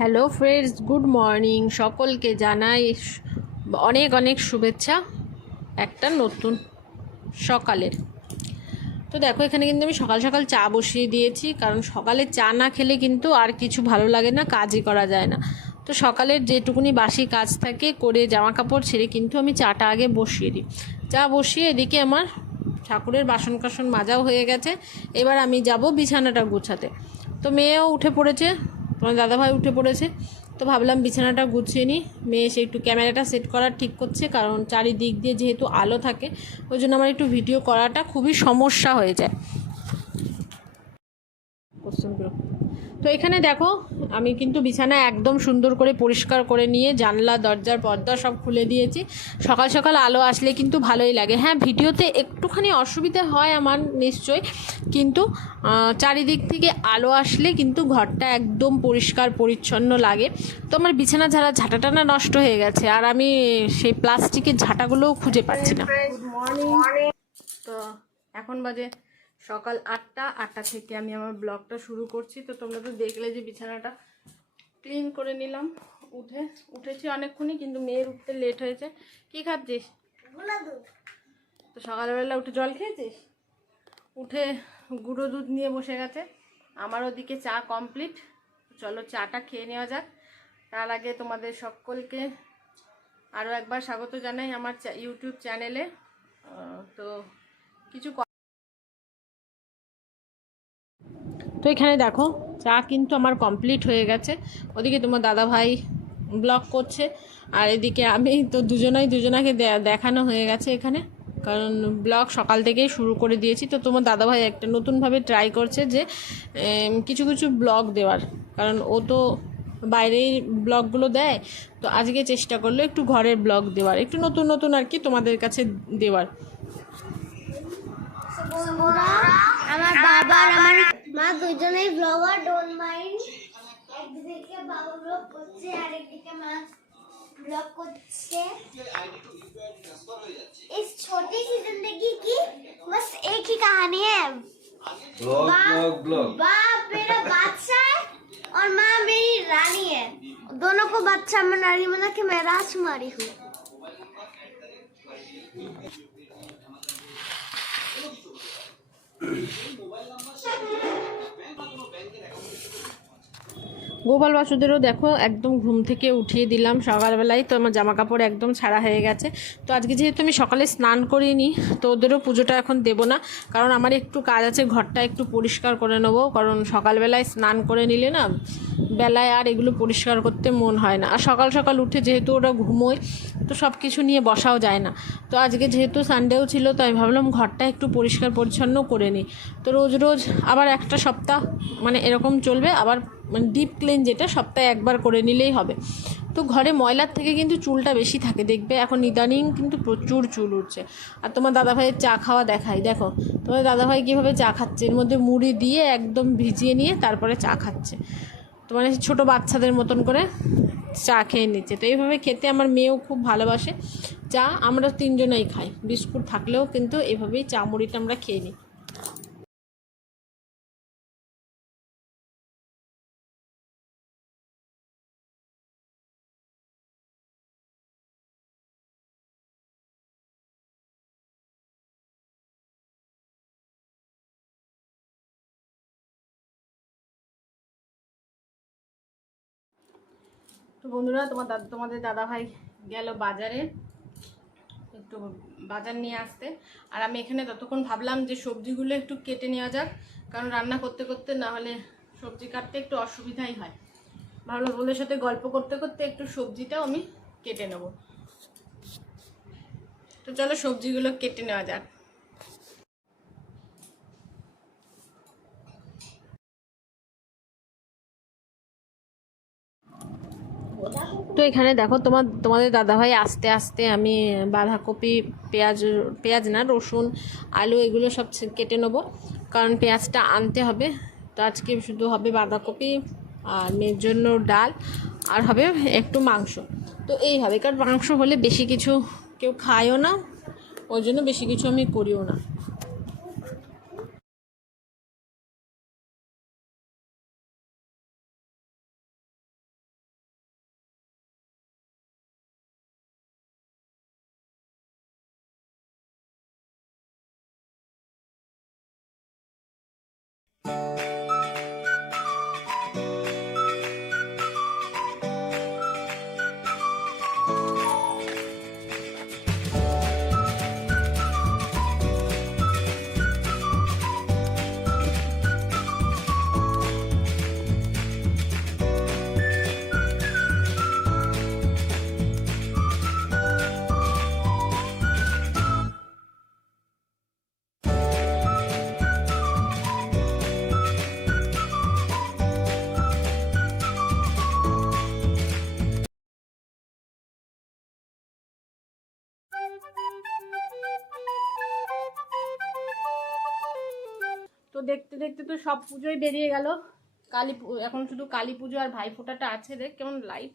Hello friends good morning সকলকে জানাই অনেক অনেক শুভেচ্ছা একটা নতুন সকালের। তো দেখো, এখানে কিন্তু আমি সকাল সকাল চা বসিয়ে দিয়েছি, কারণ সকালে চা না খেলে কিন্তু আর কিছু ভালো লাগে না, কাজই করা যায় না। তো সকালের যেটুকুনি বাসি কাজ থাকে করে জামা কাপড় ছেড়ে কিন্তু আমি চাটা আগে বসিয়ে দিই। চা বসিয়ে এদিকে আমার ঠাকুরের বাসন কাসন মাজাও হয়ে গেছে। এবার আমি যাব বিছানাটা গুছাতে। তো মেয়েও উঠে পড়েছে তোমার দাদাভাই উঠে পড়েছে, তো ভাবলাম বিছানাটা গুছিয়ে নিই। মেয়ে সে একটু ক্যামেরাটা সেট করা ঠিক করছে, কারণ চারিদিক দিয়ে যেহেতু আলো থাকে, ওই জন্য আমার একটু ভিডিও করাটা খুবই সমস্যা হয়ে যায়। তো এখানে দেখো আমি কিন্তু বিছানা একদম সুন্দর করে পরিষ্কার করে নিয়ে জানলা দরজার পর্দা সব খুলে দিয়েছি। সকাল সকাল আলো আসলে কিন্তু ভালোই লাগে। হ্যাঁ ভিডিওতে একটুখানি অসুবিধা হয় আমার নিশ্চয়ই কিন্তু চারিদিক থেকে আলো আসলে কিন্তু ঘরটা একদম পরিষ্কার পরিচ্ছন্ন লাগে। তো আমার বিছানা ঝাড়া ঝাঁটাটা না নষ্ট হয়ে গেছে আর আমি সেই প্লাস্টিকের ঝাঁটাগুলোও খুঁজে পাচ্ছি না। তো এখন বাজে সকাল আটটা আটটা থেকে আমি আমার ব্লগটা শুরু করছি। তো তোমরা তো দেখলে যে বিছানাটা ক্লিন করে নিলাম উঠে উঠেছি অনেকক্ষণই কিন্তু মেয়ের উঠতে লেট হয়েছে। কি খাচ্ছিস? তো সকালবেলা উঠে জল খেয়েছিস? উঠে গুঁড়ো দুধ নিয়ে বসে গেছে। আমার ওদিকে চা কমপ্লিট। চলো চাটা খেয়ে নেওয়া যাক। তার আগে তোমাদের সকলকে আরও একবার স্বাগত জানাই আমার ইউটিউব চ্যানেলে। তো কিছু তো এখানে দেখো, চা কিন্তু আমার কমপ্লিট হয়ে গেছে। ওদিকে তোমার দাদা ভাই ব্লগ করছে, আর এদিকে আমি তো দুজনাই দুজনাকে দেখানো হয়ে গেছে এখানে। কারণ ব্লগ সকাল থেকেই শুরু করে দিয়েছি। তো তোমার দাদাভাই একটা নতুনভাবে ট্রাই করছে যে কিছু কিছু ব্লগ দেওয়ার। কারণ ও তো বাইরেই ব্লগগুলো দেয়, তো আজকে চেষ্টা করল একটু ঘরের ব্লগ দেওয়ার, একটু নতুন নতুন আর কি তোমাদের কাছে দেওয়ার। আমার আমার মা দুজনেই ব্লগার ডোন্ট মাইন্ড একদিকে বাবা ব্লগ করছে আর একদিকে মা ব্লগ করছে इस छोटी सी जिंदगी की बस एक ही कहानी है ब्लॉग ब्लॉग ब्लॉग बाप मेरा बादशाह है और माँ मेरी रानी है दोनों को बादशाह में रानी बना के मैं राजकुमारी हूँ গোপাল বাসুদেরও দেখো, একদম ঘুম থেকে উঠিয়ে দিলাম সকালবেলায়। তো আমার জামা কাপড় একদম ছাড়া হয়ে গেছে। তো আজকে যেহেতু আমি সকালে স্নান করিনি, তো ওদেরও পুজোটা এখন দেবো না। কারণ আমার একটু কাজ আছে, ঘরটা একটু পরিষ্কার করে নেব। কারণ সকালবেলায় স্নান করে নিলে না, বেলায় আর এগুলো পরিষ্কার করতে মন হয় না। আর সকাল সকাল উঠে যেহেতু ওরা ঘুমোয়, তো সব কিছু নিয়ে বসাও যায় না। তো আজকে যেহেতু সানডেও ছিল তো আমি ভাবলাম ঘরটা একটু পরিষ্কার পরিচ্ছন্ন করে নিই। তো রোজ রোজ আবার একটা সপ্তাহ মানে এরকম চলবে, আবার মানে ডিপ ক্লিন যেটা সপ্তাহে একবার করে নিলেই হবে। তো ঘরে ময়লার থেকে কিন্তু চুলটা বেশি থাকে, দেখবে এখন ইদানিং কিন্তু প্রচুর চুল উঠছে। আর তোমার দাদাভাইয়ের চা খাওয়া দেখাই, দেখো। তোমার দাদাভাই কীভাবে চা খাচ্ছে, এর মধ্যে মুড়ি দিয়ে একদম ভিজিয়ে নিয়ে তারপরে চা খাচ্ছে। তো মানে ছোটো বাচ্চাদের মতন করে চা খেয়ে নিচ্ছে। তো এইভাবে খেতে আমার মেয়েও খুব ভালোবাসে। চা আমরা তিনজনেই খাই, বিস্কুট থাকলেও কিন্তু এভাবেই চা মুড়িটা আমরা খেয়ে নিই। বন্ধুরা, তোমার দাদা তোমাদের দাদা ভাই গেল বাজারে, একটু বাজার নিয়ে আসতে। আর আমি এখানে ততক্ষণ ভাবলাম যে সবজিগুলো একটু কেটে নেওয়া যাক, কারণ রান্না করতে করতে না হলে সবজি কাটতে একটু অসুবিধাই হয়। ভাবলাম ওদের সাথে গল্প করতে করতে একটু সবজিটাও আমি কেটে নেব। তো চলো সবজিগুলো কেটে নেওয়া যাক। তো এখানে দেখো, তোমার, তোমাদের দাদাভাই আস্তে আস্তে আমি বাঁধাকপি, পেঁয়াজ পেঁয়াজ না, রসুন, আলু এগুলো সব কেটে নেব। কারণ পেঁয়াজটা আনতে হবে। তো আজকে শুধু হবে বাঁধাকপি আর মেয়ের জন্য ডাল আর হবে একটু মাংস। তো এই হবে কারণ মাংস হলে বেশি কিছু কেউ খায়ও না, ওই জন্য বেশি কিছু আমি করিও না। দেখতে দেখতে তো সব পুজোই বেরিয়ে গেল। কালী এখন শুধু কালী পুজো আর ভাইফোঁটাটা আছে দেখ কেমন লাইট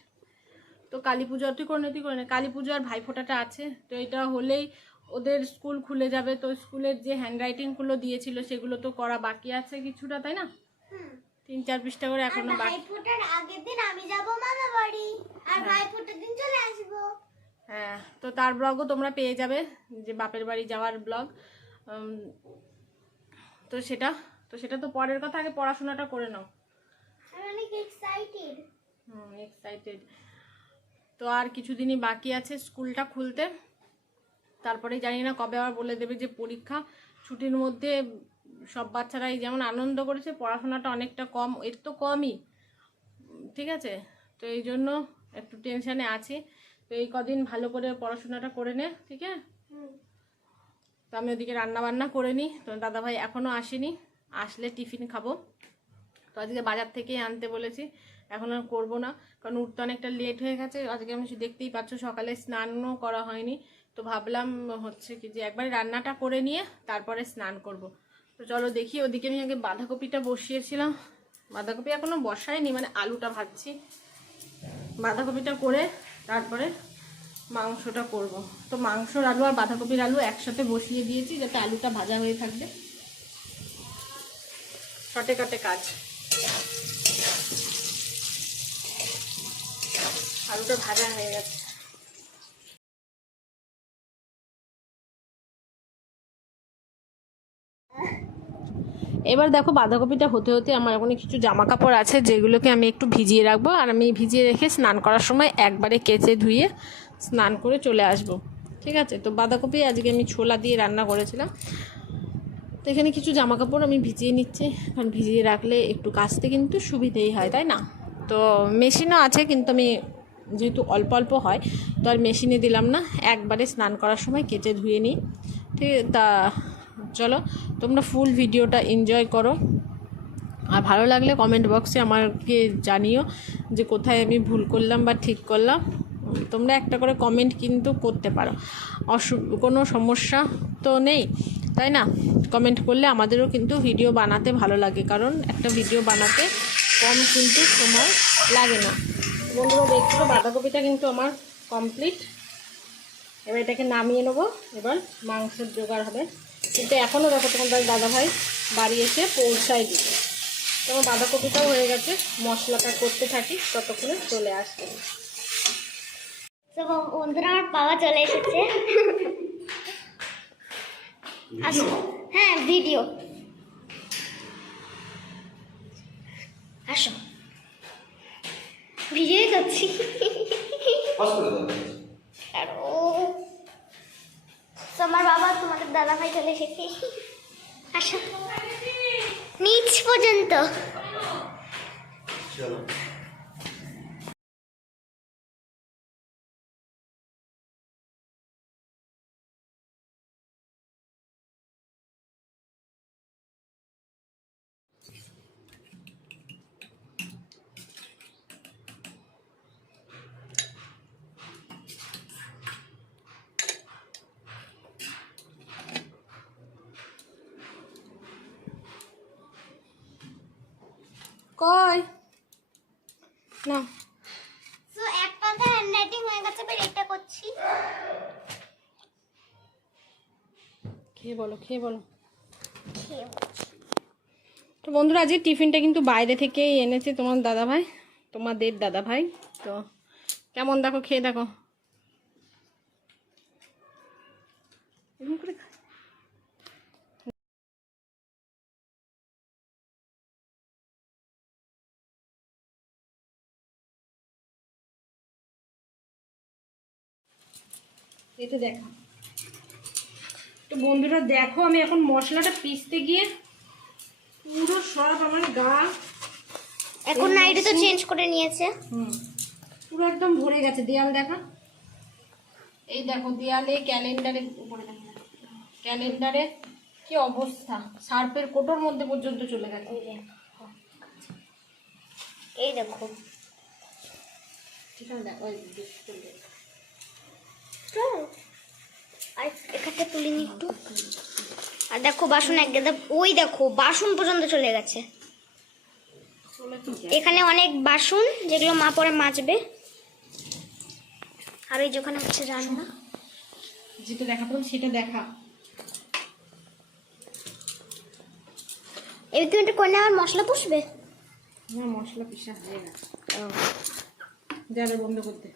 তো কালী পুজো তুই করে তুই করে কালী পুজো আর ভাইফোঁটাটা আছে তো এটা হলেই ওদের স্কুল খুলে যাবে। তো স্কুলের যে হ্যান্ডরাইটিংগুলো দিয়েছিল সেগুলো তো করা বাকি আছে কিছুটা তাই না? তিন চার পৃষ্ঠা করে এখনও ভাইফোঁটার আগের দিন আমি যাব মামা বাড়ি। আর ভাইফোঁটার দিন চলে আসব। হ্যাঁ তো তার ব্লগও তোমরা পেয়ে যাবে যে বাপের বাড়ি যাওয়ার ব্লগ তো সেটা তো সেটা তো পরের কথা আগে পড়াশোনাটা করে নাও। আমি অনেক এক্সাইটেড হুম এক্সাইটেড তো আর কিছুদিনই বাকি আছে স্কুলটা খুলতে। তারপরে জানি না কবে আবার বলে দেবে যে পরীক্ষা। ছুটির মধ্যে সব বাচ্চারাই যেমন আনন্দ করেছে পড়াশোনাটা অনেকটা কম এর তো কমই। ঠিক আছে? তো এই জন্য একটু টেনশানে আছি। তো এই কদিন ভালো করে পড়াশোনাটা করে নে ঠিক আছে? তো আমি ওদিকে রান্না বান্না করে নিই। তো দাদাভাই এখনও আসেনি। আসলে টিফিন খাব। তো আজকে বাজার থেকেই আনতে বলেছি। এখন আর করব না। কারণ উঠতে অনেকটা লেট হয়ে গেছে। আজকে আমি দেখতেই পাচ্ছ, সকালে স্নানও করা হয়নি। তো ভাবলাম হচ্ছে কি যে একবার রান্নাটা করে নিয়ে তারপরে স্নান করব। তো চলো দেখি, ওদিকে আমি আগে বাঁধাকপিটা বসিয়েছিলাম। বাঁধাকপি এখনও বসায়নি মানে আলুটা ভাজছি। বাঁধাকপিটা করে তারপরে মাংসটা করব। তো মাংসর আলু আর বাঁধাকপির আলু একসাথে বসিয়ে দিয়েছি যাতে আলুটা ভাজা হয়ে থাকবে। শটে কাটে কাজ। আলুটা ভাজা হয়ে গেছে। এবার দেখো বাঁধাকপিটা হতে হতে আমার এখন কিছু জামা কাপড় আছে যেগুলোকে আমি একটু ভিজিয়ে রাখব। আর আমি ভিজিয়ে রেখে স্নান করার সময় একবারে কেচে ধুয়ে স্নান করে চলে আসব। ঠিক আছে? তো বাঁধাকপি আজকে আমি ছোলা দিয়ে রান্না করেছিলাম। তো এখানে কিছু জামা কাপড় আমি ভিজিয়ে নিচ্ছি। কারণ ভিজিয়ে রাখলে একটু কাচতে কিন্তু সুবিধেই হয়, তাই না? তো মেশিনও আছে কিন্তু আমি যেহেতু অল্প অল্প হয়, তো আর মেশিনে দিলাম না। একবারে স্নান করার সময় কেচে ধুয়ে নিই। ঠিক তা চলো, তোমরা ফুল ভিডিওটা এনজয় করো। আর ভালো লাগলে কমেন্ট বক্সে আমাকে জানিও যে কোথায় আমি ভুল করলাম বা ঠিক করলাম। তোমরা একটা করে কমেন্ট কিন্তু করতে পারো। অসু, কোনো সমস্যা তো নেই, তাই না? কমেন্ট করলে আমাদেরও কিন্তু ভিডিও বানাতে ভালো লাগে, কারণ একটা ভিডিও বানাতে কম কিন্তু সময় লাগে না। বন্ধুরা, দেখছ, বাঁধাকপিটা কিন্তু আমার কমপ্লিট এবার এটাকে নামিয়ে নেব, এবার মাংসের জোগাড় হবে। কিন্তু এখনও দেখো তোমাদের দাদাভাই বাড়ি এসে পৌঁছায় দিতে তোমার বাঁধাকপিটাও হয়ে গেছে, মশলাটা করতে থাকি, ততক্ষণে চলে আসবে। তো বন্ধুরা আমার বাবা চলে এসেছে। হ্যাঁ ভিডিও আসো। ভিডিওই করছি। আর। ও তো আমার বাবা তোমাদের দাদা ভাই চলে এসেছে। আসো। নিচ পর্যন্ত। কই? না। তো এক পাতা হ্যান্ডরাইটিং হয়ে গেছে এবার এটা করছি। খেয়ে বলো খেয়ে বলো। খেয়ে তো বন্ধুরা আজকে টিফিনটা কিন্তু বাইরে থেকেই এনেছে তোমার দাদা ভাই তোমাদের দাদা ভাই তো কেমন দেখো খেয়ে দেখো। এরকম করে এটা দেখা। তো বন্ধুরা দেখো আমি এখন মশলাটা পিসতে গিয়ে পুরো সব আমার গা এখন নাইটে তো চেঞ্জ করে নিয়েছে। হুম পুরো একদম ভরে গেছে। দেয়াল দেখা। এই দেখো দেয়ালে ক্যালেন্ডারে উপরে দেখা ক্যালেন্ডারে কি অবস্থা? সার্পের কোটোর মধ্যে পর্যন্ত চলে গেছে। এই দেখো। ঠিক আছে দেখো। আর এখানটা তুলে নি একটু। আর দেখো বাসন এক গাদা ওই দেখো বাসন পর্যন্ত চলে গেছে। এখানে অনেক বাসন যেগুলো মা পরে মাজবে। আর এই যেখানে হচ্ছে রান্না। যেটা দেখা সেটা দেখা। এবার তুমি একটু করলে আমার মশলা পুষবে? আমার মশলা পিসা হয়ে গেছে। যারা বন্ধ করতে।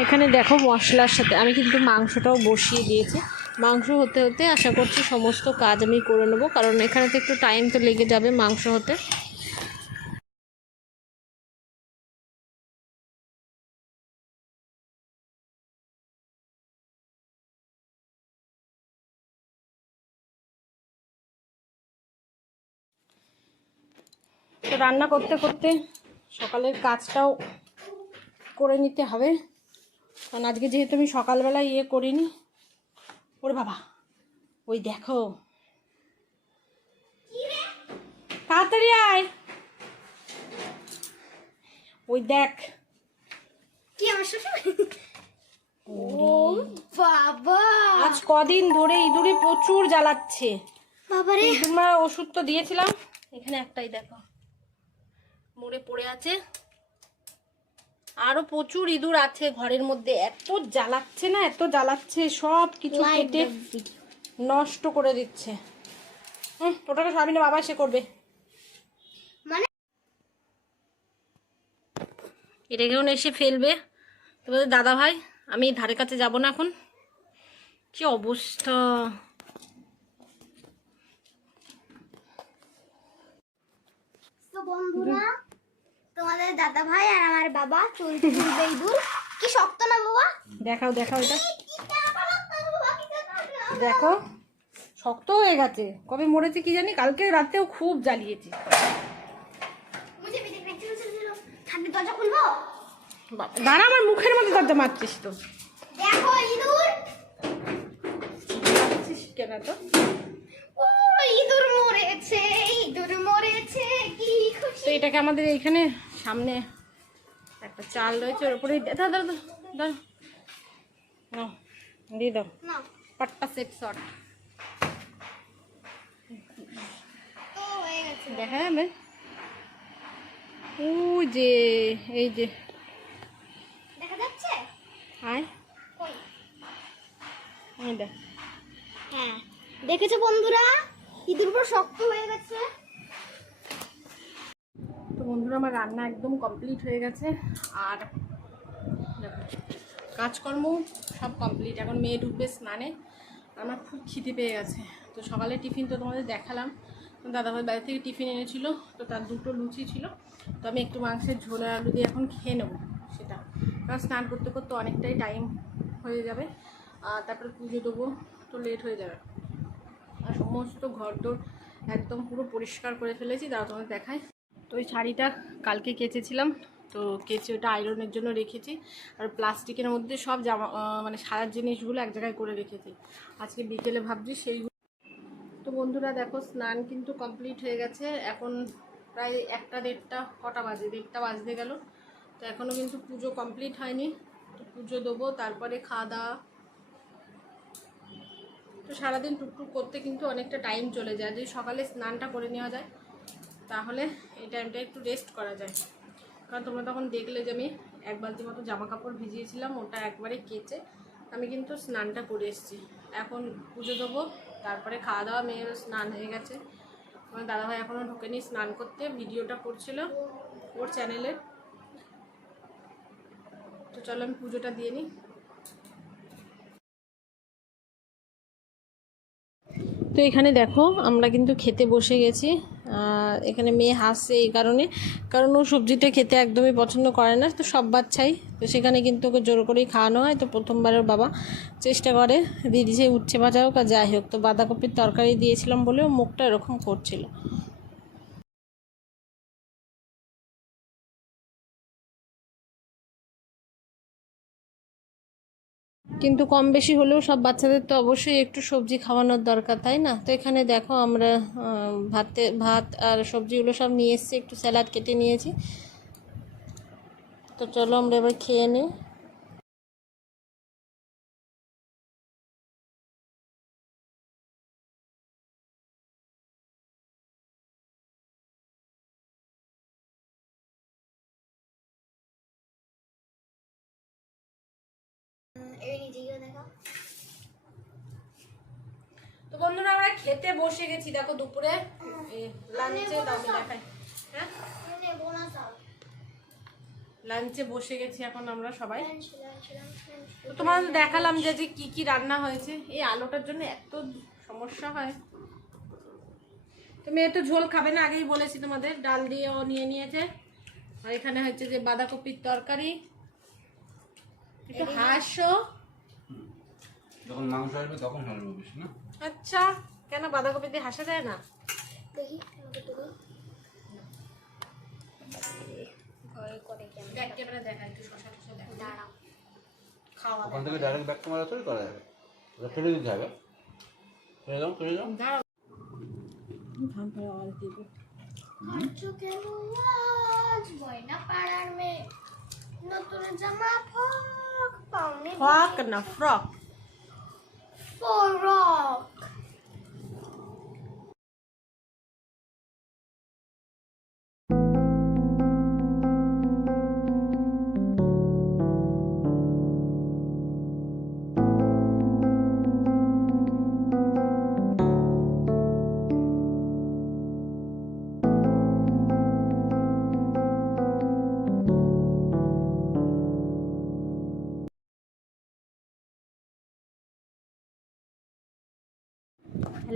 এখানে দেখো মশলার সাথে, আমি কিন্তু মাংসটাও বসিয়ে দিয়েছি। মাংস হতে হতে আশা করছি সমস্ত কাজ আমি করে নেব, কারণ এখানে তো একটু টাইম তো লেগে যাবে মাংস হতে। তো রান্না করতে করতে সকালের কাজটাও করে নিতে হবে। কারণ আজকে যেহেতু আমি সকালবেলা ইয়ে করিনি ওরে বাবা ওই দেখো। তাড়াতাড়ি আয়। ওই দেখ। কি ও বাবা। আজ কদিন ধরে ইঁদুরে প্রচুর জ্বালাচ্ছে। বাবারে ইঁদুর ওষুধ তো দিয়েছিলাম এখানে একটাই দেখো। মরে পড়ে আছে। আরও প্রচুর ইঁদুর আছে ঘরের মধ্যে। এত জ্বালাচ্ছে না এত জ্বালাচ্ছে সব কিছু কেটে নষ্ট করে দিচ্ছে। হুম ওটাকে সাবিনা বাবা সে করবে। মানে এটাকে এখন এসে ফেলবে। তোমাদের দাদা ভাই আমি ধারে কাছে যাব না এখন। কি অবস্থা? বন্ধুরা তোমাদের দাদা ভাই আর আমার বাবা চলতে চলবে ইঁদুর কি শক্ত না বাবা? দেখাও দেখাও এটা? দেখো শক্ত হয়ে গেছে। কবে মরেছে কি জানি? কালকে রাতেও খুব জ্বালিয়েছি। দাঁড়া আমার মুখের মধ্যে দরজা মারছিস তো। দেখো ইঁদুর। কেন তো তো এটাকে আমাদের এইখানে সামনে একটা চাল রয়েছে ওর উপরে দাও দাও দিয়ে দাও। পাট্টা সেট শট দেখা যাবে যে এই যে। দেখা যাচ্ছে? আয়। দেখ। হ্যাঁ। দেখেছ বন্ধুরা? ইঁদুর শক্ত হয়ে গেছে। তো বন্ধুরা, আমার রান্না একদম কমপ্লিট হয়ে গেছে। আর কাজকর্ম সব কমপ্লিট এখন মেয়ে ডুববে স্নানে। আমার খুব খিদে পেয়ে গেছে। তো সকালে টিফিন তো তোমাদের দেখালাম। দাদাভাই বাইরে থেকে টিফিন এনেছিল, তো তার দুটো লুচি ছিল। তো আমি একটু মাংসের ঝোলে আলু দিয়ে এখন খেয়ে নেব সেটা। কারণ স্নান করতে করতে অনেকটাই টাইম হয়ে যাবে। আর তারপরে পুজো দেবো, তো লেট হয়ে যাবে। আর সমস্ত ঘর দোর একদম পুরো পরিষ্কার করে ফেলেছি, দাদা তোমাদের দেখায়। তো ওই শাড়িটা কালকে কেচেছিলাম, তো কেচে ওটা আয়রনের জন্য রেখেছি। আর প্লাস্টিকের মধ্যে সব জামা মানে সারার জিনিসগুলো এক জায়গায় করে রেখেছি। আজকে বিকেলে ভাবছি সেইগুলো তো বন্ধুরা দেখো, স্নান কিন্তু কমপ্লিট হয়ে গেছে। এখন প্রায় একটা দেড়টা, কটা বাজে, দেড়টা বাজতে গেল। তো এখনও কিন্তু পুজো কমপ্লিট হয়নি। তো পুজো দেবো, তারপরে খাওয়া দাওয়া। তো সারাদিন টুকটুক করতে কিন্তু অনেকটা টাইম চলে যায়। যদি সকালে স্নানটা করে নেওয়া যায় তাহলে এই টাইমটা একটু রেস্ট করা যায়। কারণ তোমরা তখন দেখলে যে আমি এক বালতি মতো জামা কাপড় ভিজিয়েছিলাম, ওটা একবারে কেচে আমি কিন্তু স্নানটা করে এসেছি। এখন পুজো দেবো, তারপরে খাওয়া দাওয়া মেয়ের স্নান হয়ে গেছে। আমার দাদাভাই এখনও ঢোকেনি স্নান করতে, ভিডিওটা করছিল ওর চ্যানেলে তো চলো আমি পুজোটা দিয়ে নিই। তো এখানে দেখো, আমরা কিন্তু খেতে বসে গেছি। এখানে মেয়ে হাসছে এই কারণে, কারণ ও সবজিটা খেতে একদমই পছন্দ করে না, তো সব বাচ্চাই। তো সেখানে কিন্তু ওকে জোর করেই খাওয়ানো হয়। তো প্রথমবারের বাবা চেষ্টা করে, দিদি যে উচ্ছে ভাজা হোক আর যাই হোক, তো বাঁধাকপির তরকারি দিয়েছিলাম বলে ও মুখটা এরকম করছিল। কিন্তু কম বেশি হলেও সব বাচ্চাদের তো অবশ্যই একটু সবজি খাওয়ানোর দরকার, তাই না? তো এখানে দেখো আমরা ভাতে, ভাত আর সবজিগুলো সব নিয়ে এসেছি, একটু স্যালাড কেটে নিয়েছি। তো চলো আমরা এবার খেয়ে নিই। খেতে বসে গেছি দেখো দুপুরে। লাঞ্চে দেখাই। হ্যাঁ? লাঞ্চে বসে গেছি এখন আমরা সবাই। লাঞ্চ লাঞ্চ লাঞ্চ লাঞ্চ তো তোমাদের দেখালাম যে যে কি কি রান্না হয়েছে। এই আলোটার জন্য এত সমস্যা হয়। তো মেয়ে তো ঝোল খাবে না? আগেই বলেছি তোমাদের ডাল দিয়ে ও নিয়ে নিয়েছে। আর এখানে হচ্ছে যে বাঁধাকপির তরকারি। একটু হাঁসও। যখন মাংস আসবে তখন হাসবো না? আচ্ছা। কেন বাঁধাকপি দিয়ে হাসা যায় না? দেখি ভয় করে কেন? দেখ ক্যামেরা দেখা একটু শশা টশা দেখা। দাঁড়াও। খাওয়া ওখান থেকে ডাইরেক্ট ব্যাক ক্যামেরা তৈরি করা যাবে। ওটা ফেলে দিতে হবে। ফেলে দাও ফেলে দাও। দাঁড়াও। দিব কেন আজ ময়না পাড়ার মেয়ে। নতুন জামা ফক পাওনি ফ্রক না frock. Frock.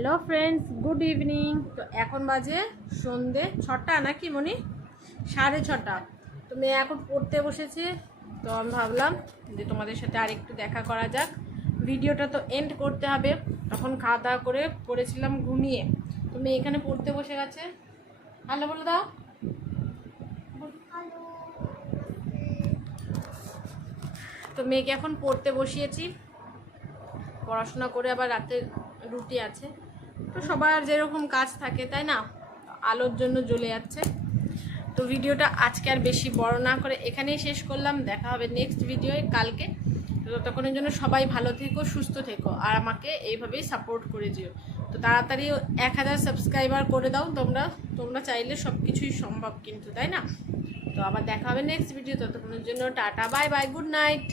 Hello friends, good evening. তো এখন বাজে সন্ধে ছটা নাকি মনি? সাড়ে ছটা। তো মেয়ে এখন পড়তে বসেছে, তো আমি ভাবলাম যে তোমাদের সাথে আর একটু দেখা করা যাক। ভিডিওটা তো এন্ড করতে হবে। তখন খাওয়া দাওয়া করে পড়েছিলাম ঘুমিয়ে। তো মেয়ে এখানে পড়তে বসে গেছে। হ্যালো বলে দাও। তো মেয়েকে এখন পড়তে বসিয়েছি। পড়াশোনা করে আবার রাতে রুটি আছে। তো সবার যেরকম কাজ থাকে, তাই না? আলোর জন্য জ্বলে যাচ্ছে। তো ভিডিওটা আজকে আর বেশি বড় না করে এখানেই শেষ করলাম। দেখা হবে নেক্সট ভিডিওয়ে কালকে। তো ততক্ষণের জন্য সবাই ভালো থেকো, সুস্থ থেকো। আর আমাকে এইভাবেই সাপোর্ট করে দিও তো তাড়াতাড়ি এক হাজার সাবস্ক্রাইবার করে দাও। তোমরা তোমরা চাইলে সব কিছুই সম্ভব কিন্তু, তাই না? তো আবার দেখা হবে নেক্সট ভিডিও ততক্ষণের জন্য tata bye bye good night